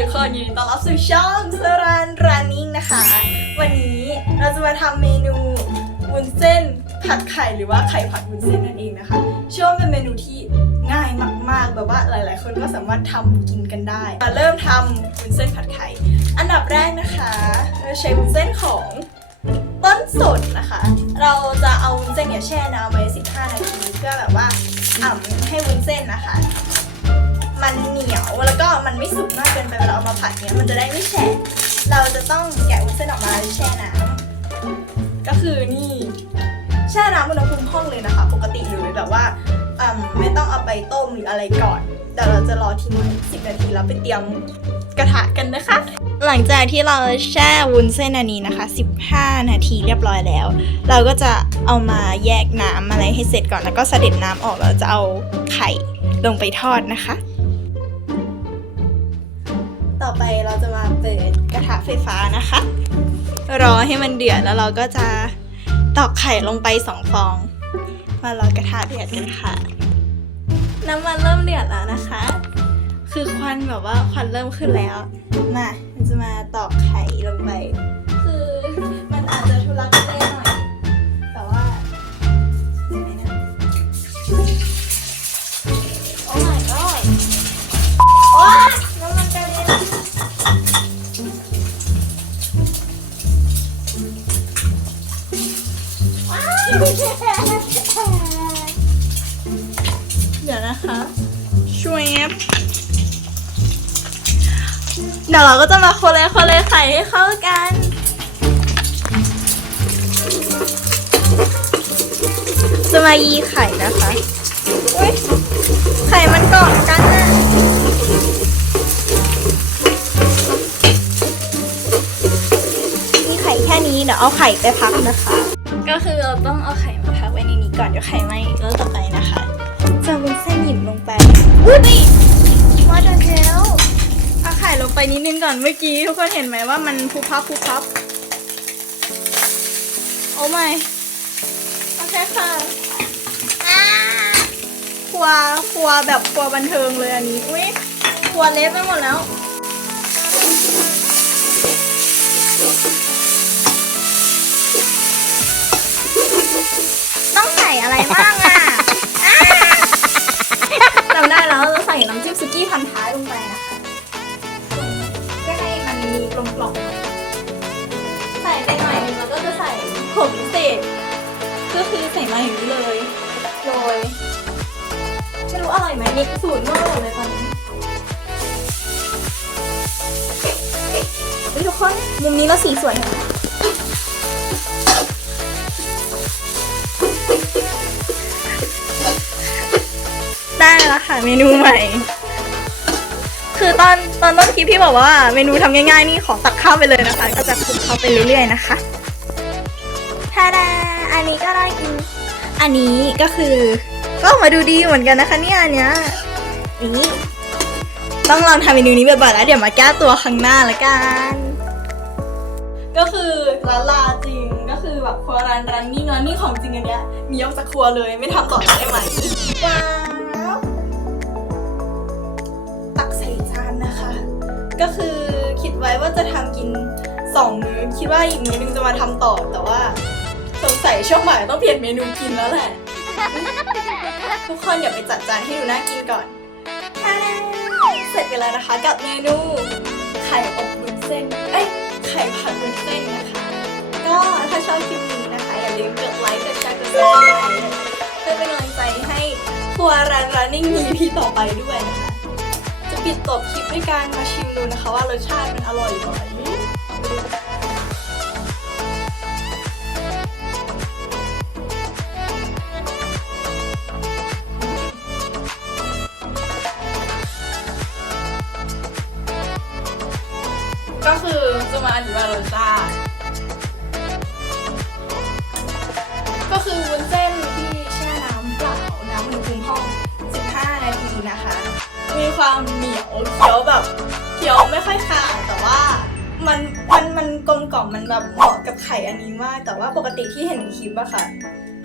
ทุกคนยินดีต้อนรับสู่ช่องสรันรันนิ่งนะคะ วันนี้เราจะมาทำเมนูวุ้นเส้นผัดไข่หรือว่าไข่ผัดวุ้นเส้นนั่นเองนะคะเชื่อว่าเป็นเมนูที่ง่ายมาก ๆ แบบว่าหลาย ๆ คนก็สามารถทำกินกันได้มาเริ่มทำวุ้นเส้นผัดไข่ อันดับแรกนะคะเราใช้วุ้นเส้นของต้นสดนะคะ เราจะเอาวุ้นเส้นเนี่ยแช่น้ำไว้ 15 นาทีเพื่อแบบว่าอ่ำให้วุ้นเส้นนะคะ มันเหนียวแล้ว มันไม่สุกมากเกินไปเวลาเอามาผัดเนี่ยมันจะได้ไม่แฉะเราจะต้องแกะวุ้นเส้นออกมาแช่น้ำก็คือนี่แช่น้ำอุณหภูมิห้องเลยนะคะ ปกติเลยแบบว่าไม่ต้องเอาไปต้มหรืออะไรก่อนเดี๋ยวเราจะรอทิ้งไว้10นาทีแล้วไปเตรียมกระทะกันนะคะ หลังจากที่เราแช่วุ้นเส้นอันนี้นะคะ 15 นาทีเรียบร้อยแล้ว เราก็จะเอามาแยกน้ำอะไรให้เสร็จก่อนแล้วก็เสด็จน้ำออกแล้วจะเอาไข่ลงไปทอดนะคะ อไปเราจะมาเปิดกระทะไฟฟ้านะคะ รอให้มันเดือดแล้วเราก็จะตอกไข่ลงไปสองฟอง มารอกระทะเดือดกันค่ะ น้ำมันเริ่มเดือดแล้วนะคะ คือควันแบบว่าควันเริ่มขึ้นแล้ว มาเราจะมาตอกไข่ลงไป เดี๋ยวนะคะช่วยเดี๋ยวเราก็จะมาโคเลโคเลไข่ให้เข้ากันจะมายีไข่นะคะอุ้ยไข่มันเกาะกันนะมีไข่แค่นี้เดี๋ยวเอาไข่ไปพักนะคะ ก็คือเราต้องเอาไข่มาพักไว้ในนี้ก่อนเดี๋ยวไข่ไหม้แล้วต่อไปนะคะจะวุ้นเส้นหยิบลงไปอุ้ยนี่ว่าจะเจลเอาไข่ลงไปนิดนึงก่อนเมื่อกี้ทุกคนเห็นไหมว่ามันพุบพับพุบพับโอ้ไม่โอเคค่ะครัวครัวแบบครัวบันเทิงเลยอันนี้อุ้ยครัวเละไปหมดแล้ว ลงไปนะคะเพื่อให้มันมีกลมกล่อมใส่ไปหน่อยนึงแล้วก็จะใส่ผงพิเศษ ก็คือใส่มาอย่างนี้เลยโรยไม่รู้อร่อยไหมนี่สูตรมากเลยตอนนี้เฮ้ยทุกคนมุมนี้เราสีสวยเห็นไหมได้แล้วค่ะเมนูใหม่ คือตอนตอนต้นคลิปพี่บอกว่าเมนูทำง่ายๆนี่ขอตักข้าวไปเลยนะคะ ก็จะคลุกเข้าไปเรื่อยๆนะคะทาดาอันนี้ก็ได้กิน อันนี้ก็คือ ก็ออกมาดูดีเหมือนกันนะคะเนี่ยอันเนี้ยนี่ต้องลองทำเมนูนี้บ่อยๆแล้ว เดี๋ยวมาแก้ตัวครั้งหน้าละกัน ก็คือร้านลาจริงก็คือแบบครัวร้านร้านนี่ร้านนี่ของจริงอันเนี้ยมีออกจากครัวเลยไม่ทำต่อได้ไหมว้า ก็คือคิดไว้ว่าจะทำกินสองมื้อคิดว่าอีกมื้อนึงจะมาทำต่อแต่ว่าสงสัยช่วงบ่ายต้องเปลี่ยนเมนูกินแล้วแหละ ทุกคนอย่าไปจัดจานให้ดูน่ากินก่อน เสร็จไปแล้วนะคะกับเมนู ไข่อบวุ้นเส้น เอ้ย ไข่ผัดวุ้นเส้นนะคะ ก็ถ้าชอบคลิปนี้นะคะ อย่าลืมกดไลค์กดแชร์กดซับสไครต์เพื่อเป็นกำลังใจให้ครัวร้านร้านนิ่งมีพี่ต่อไปด้วยนะคะ ปิดตบคลิปด้วยการมาชิมดูนะคะว่ารสชาติมันอร่อยไหมก็คือจะมาอธิบายรสชาติ ความเหนียวเคี้ยวแบบเคี้ยวไม่ค่อยขาดแต่ว่ามันมันมันกลมกล่อมมันแบบเหมาะกับไข่อันนี้มาก แต่ว่าปกติที่เห็นในคลิปอะค่ะ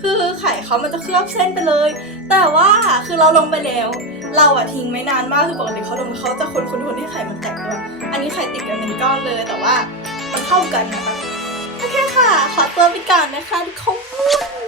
คือไข่เขามันจะเคลือบเส้นไปเลย แต่ว่าคือเราลงไปแล้ว เราอะทิ้งไม่นานมากคือปกติเขาลงเขาจะคนคนคนให้ไข่มันแตกด้วยมีไข่ติดกันเป็นก้อนเลย แต่ว่ามันเข้ากันนะคะโอเคค่ะ ขอตัวไปก่อนนะคะทุกคน